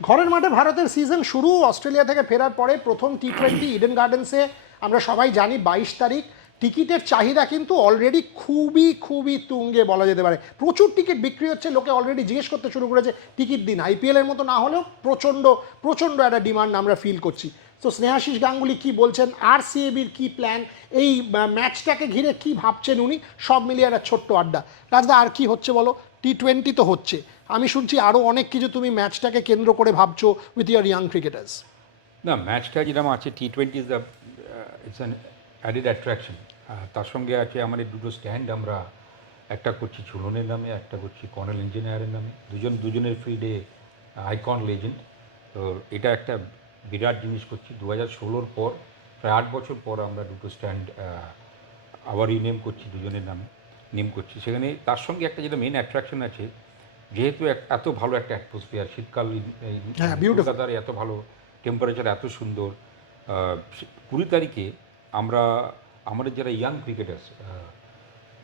ঘরের মাঠে ভারতের সিজন শুরু, অস্ট্রেলিয়া থেকে ফেরার পরে প্রথম টি টোয়েন্টি ইডেন গার্ডেন্সে আমরা সবাই জানি বাইশ তারিখ। টিকিটের চাহিদা কিন্তু অলরেডি খুবই খুবই তুঙ্গে বলা যেতে পারে। প্রচুর টিকিট বিক্রি হচ্ছে, লোকে অলরেডি জিজ্ঞেস করতে শুরু করেছে, টিকিট দিন আইপিএল এর মতো না হলেও প্রচণ্ড প্রচণ্ড একটা ডিমান্ড আমরা ফিল করছি। তো স্নেহাশিস গাঙ্গুলি কি বলছেন আর সিএবির কি প্ল্যান এই ম্যাচটাকে ঘিরে কি ভাবছেন উনি? সব মিলিয়ে একটা ছোট্ট আড্ডা। রাজদা, আর কি হচ্ছে বলো? টি টোয়েন্টি তো হচ্ছে। আমি শুনছি আরও অনেক কিছু তুমি ম্যাচটাকে কেন্দ্র করে ভাবছ উইথ ইয়ার ইয়াং ক্রিকেটার্স না, ম্যাচটা যেরকম আছে T twenty is the it's an added attraction তার সঙ্গে আছে আমাদের দুটো স্ট্যান্ড আমরা একটা করছি ঝুলনের নামে, একটা করছি কর্নেল ইঞ্জিনিয়ারের নামে। দুজন, দুজনের ফিল্ডে আইকন লেজেন্ড তো এটা একটা বিরাট জিনিস করছি। দু হাজার ষোলোর পর, প্রায় আট বছর পর আমরা দুটো স্ট্যান্ড আবার রিনেম করছি দুজনের নামে। নেম করছি। সেখানে তার সঙ্গে একটা যেটা মেন অ্যাট্রাকশন আছে যেহেতু এত ভালো একটা অ্যাটমসফিয়ার শীতকাল এই হ্যাঁ. কলকাতার এত ভালো টেম্পারেচার এত সুন্দর কুড়ি তারিখে আমরা আমাদের যারা young cricketers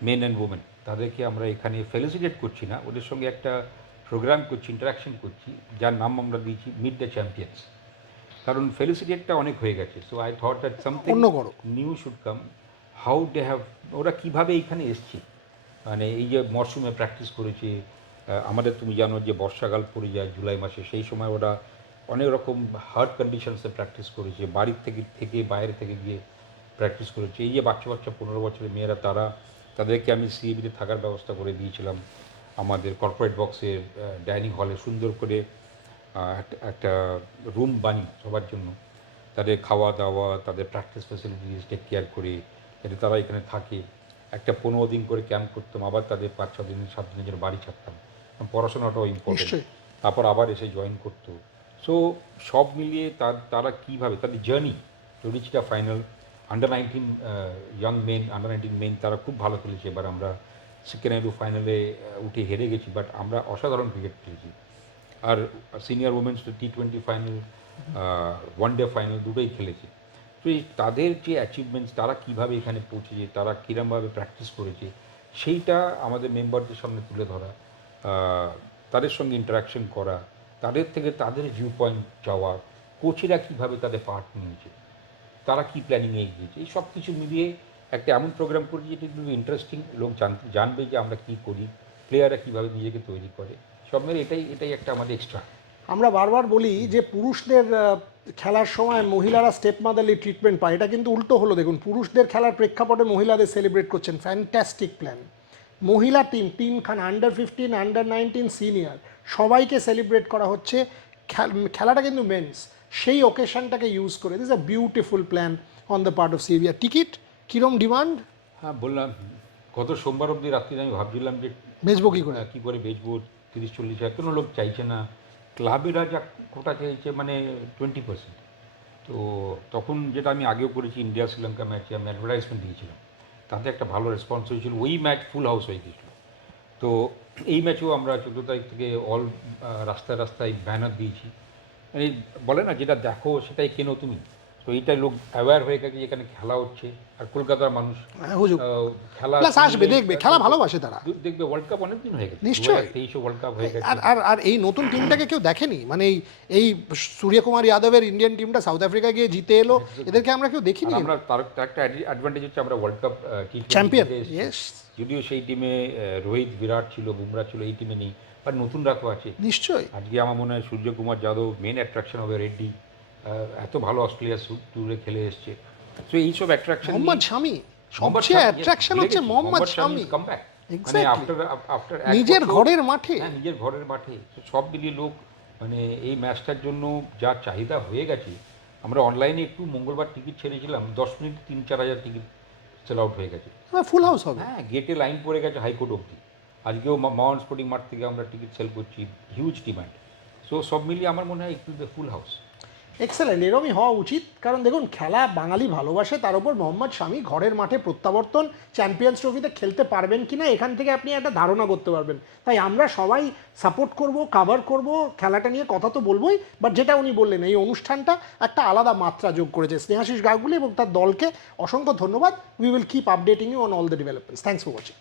men and women তাদেরকে আমরা এখানে ফেলিসিটেট করছি না। ওদের সঙ্গে একটা প্রোগ্রাম করছি ইন্টারাকশন করছি যার নাম আমরা দিয়েছি মিড দ্য চ্যাম্পিয়ন্স কারণ ফেলিসিটেটটা অনেক হয়ে গেছে। So I thought that something. New should come how they have ওরা কীভাবে এইখানে এসছে? মানে এই যে মরশুমে প্র্যাকটিস করেছে আমাদের তুমি জানো যে বর্ষাকাল পড়ে যায় জুলাই মাসে, সেই সময় ওরা অনেক রকম হার্ড কন্ডিশনসে প্র্যাকটিস করেছে, বাড়ির থেকে থেকে বাইরে থেকে গিয়ে প্র্যাকটিস করেছে। এই যে বাচ্চা বাচ্চা পনেরো বছরের মেয়েরা, তারা তাদেরকে আমি সিএবিতে থাকার ব্যবস্থা করে দিয়েছিলাম। আমাদের কর্পোরেট বক্সের ডাইনিং হলে সুন্দর করে একটা- রুম বানি সবার জন্য। তাদের খাওয়া দাওয়া, তাদের প্র্যাকটিস ফ্যাসিলিটিস টেক কেয়ার করে, যাতে তারা এখানে থাকে। একটা পনেরো দিন করে ক্যাম্প করতাম আবার তাদের পাঁচ ছ দিন সাত দিনের জন্য বাড়ি ছাড়তাম। পড়াশোনাটাও ইম্পর্টেন্ট তারপর আবার এসে জয়েন করতো। সো সব মিলিয়ে তার তারা কীভাবে তাদের journey to reach the final under nineteen young men under nineteen men তারা খুব ভালো খেলেছে। এবার আমরা সেকেন্ড ফাইনালে উঠে হেরে গেছি বাট আমরা অসাধারণ ক্রিকেট খেলেছি। আর senior women's T twenty final one day final দুটোই খেলেছে। তো তাদের যে অ্যাচিভমেন্টস তারা কীভাবে এখানে পৌঁছেছে, তারা কীরমভাবে প্র্যাকটিস করেছে, সেইটা আমাদের মেম্বারদের সামনে তুলে ধরা তাদের সঙ্গে ইন্টারাকশন করা, তাদের থেকে তাদের ভিউ পয়েন্ট যাওয়া কোচেরা কীভাবে তাদের পার্ট নিয়েছে, তারা কী প্ল্যানিংয়ে এগিয়েছে, এই সব কিছু মিলিয়ে একটা এমন প্রোগ্রাম করেছি যেটা কিন্তু ইন্টারেস্টিং লোক জানতে জানবে যে আমরা কী করি প্লেয়াররা কীভাবে নিজেকে তৈরি করে, সব মিলে এটাই এটাই একটা আমাদের এক্সট্রা আমরা বারবার বলি যে পুরুষদের খেলার সময় মহিলারা স্টেপ মাদারলি ট্রিটমেন্ট পায়। এটা কিন্তু উল্টো হলো। দেখুন পুরুষদের খেলার প্রেক্ষাপটে মহিলাদের সেলিব্রেট করছেন। ফ্যান্টাস্টিক প্ল্যান মহিলা team টিমখান under fifteen under nineteen senior সবাইকে সেলিব্রেট করা হচ্ছে। খেল- খেলাটা কিন্তু মেন্স সেই ওকেশনটাকে ইউজ করে। This a beautiful plan on the part of severe ticket কিরম ডিমান্ড হ্যাঁ বললাম। গত সোমবার অবধি রাত্রিরে আমি ভাবছিলাম যে বেচবো কি করে? কী করে বেচবো? তিরিশ চল্লিশ হাজার। কোনো লোক চাইছে না। ক্লাবেরা যা কোটা চাইছে মানে টোয়েন্টি পার্সেন্ট তো তখন যেটা আমি আগেও করেছি, ইন্ডিয়া শ্রীলঙ্কা ম্যাচে আমি অ্যাডভার্টাইজমেন্ট দিয়েছিলাম। তাতে একটা ভালো রেসপন্স হয়েছিল। ওই ম্যাচ ফুল হাউস হয়ে গিয়েছিল। তো এই ম্যাচেও আমরা চোদ্দ তারিখ থেকে অল রাস্তায় রাস্তায় ব্যানার দিয়েছি। মানে বলে না, যেটা দেখো সেটাই কেনো তুমি? তো এইটাই লোক অ্যাওয়্যার হয়ে গেছে এখানে খেলা হচ্ছে। আর কলকাতার মানুষ হ্যাঁ, খেলা আসবে দেখবে খেলা ভালোবাসে তারা। দেখবে ওয়ার্ল্ড কাপ অনেকদিন হয়ে গেছে। নিশ্চয়ই। তেইশে ওয়ার্ল্ড কাপ হয়ে গেছে। আর আর আর এই নতুন টিমটাকে কেউ দেখেনি? মানে এই এই সূর্যকুমার যাদবের ইন্ডিয়ান টিমটা সাউথ আফ্রিকা গিয়ে জিতে এলো এদেরকে আমরা কেউ দেখিনি? আমরা তার একটা অ্যাডভান্টেজ হচ্ছে আমরা ওয়ার্ল্ড কাপ চ্যাম্পিয়ন যদিও সেই টিমে রোহিত বিরাট ছিল বুমরা ছিল এই টিমে নেই। বাট নতুনরা তো আছে। নিশ্চয়ই। আজকে আমার মনে হয় সূর্যকুমার যাদব মেন অ্যাট্রাকশন হবে রেড্ডি এত ভালো অস্ট্রেলিয়া ট্যুরে খেলে এসছে। তো এইসব অ্যাট্রাকশন মোহাম্মদ শামি সবচেয়ে অ্যাট্রাকশন হচ্ছে মোহাম্মদ শামি। কামব্যাক মানে আফটার আফটার নিজের ঘরের মাঠে। হ্যাঁ নিজের ঘরের মাঠে। সব মিলিয়ে লোক মানে এই ম্যাচটার জন্য যা চাহিদা হয়ে গেছে আমরা অনলাইনে একটু মঙ্গলবার টিকিট ছেড়েছিলাম দশ মিনিট তিন চার হাজার টিকিট সেল আউট হয়ে গেছে। ফুল হাউস হবে। হ্যাঁ গেটে লাইন পড়ে গেছে হাইকোর্ট অবধি। আজকেও মাউন্ট স্পোর্টিং মাঠ থেকে আমরা টিকিট সেল করছি হিউজ ডিমান্ড সো সব মিলিয়ে আমার মনে হয় একটু ফুল হাউস এক্সেলেন্ট এরমই হওয়া উচিত। কারণ দেখুন, খেলা বাঙালি ভালোবাসে, তার উপর মোহাম্মদ শামি ঘরের মাঠে প্রত্যাবর্তন চ্যাম্পিয়ন্স ট্রফিতে খেলতে পারবেন কি না এখান থেকে আপনি একটা ধারণা করতে পারবেন। তাই আমরা সবাই সাপোর্ট করব কাভার করব, খেলাটা নিয়ে কথা তো বলবোই বাট যেটা উনি বললেন, এই অনুষ্ঠানটা একটা আলাদা মাত্রা যোগ করেছে। স্নেহাশিস গাঙ্গুলি এবং তার দলকে অসংখ্য ধন্যবাদ। We will keep updating you on all the developments thanks for watching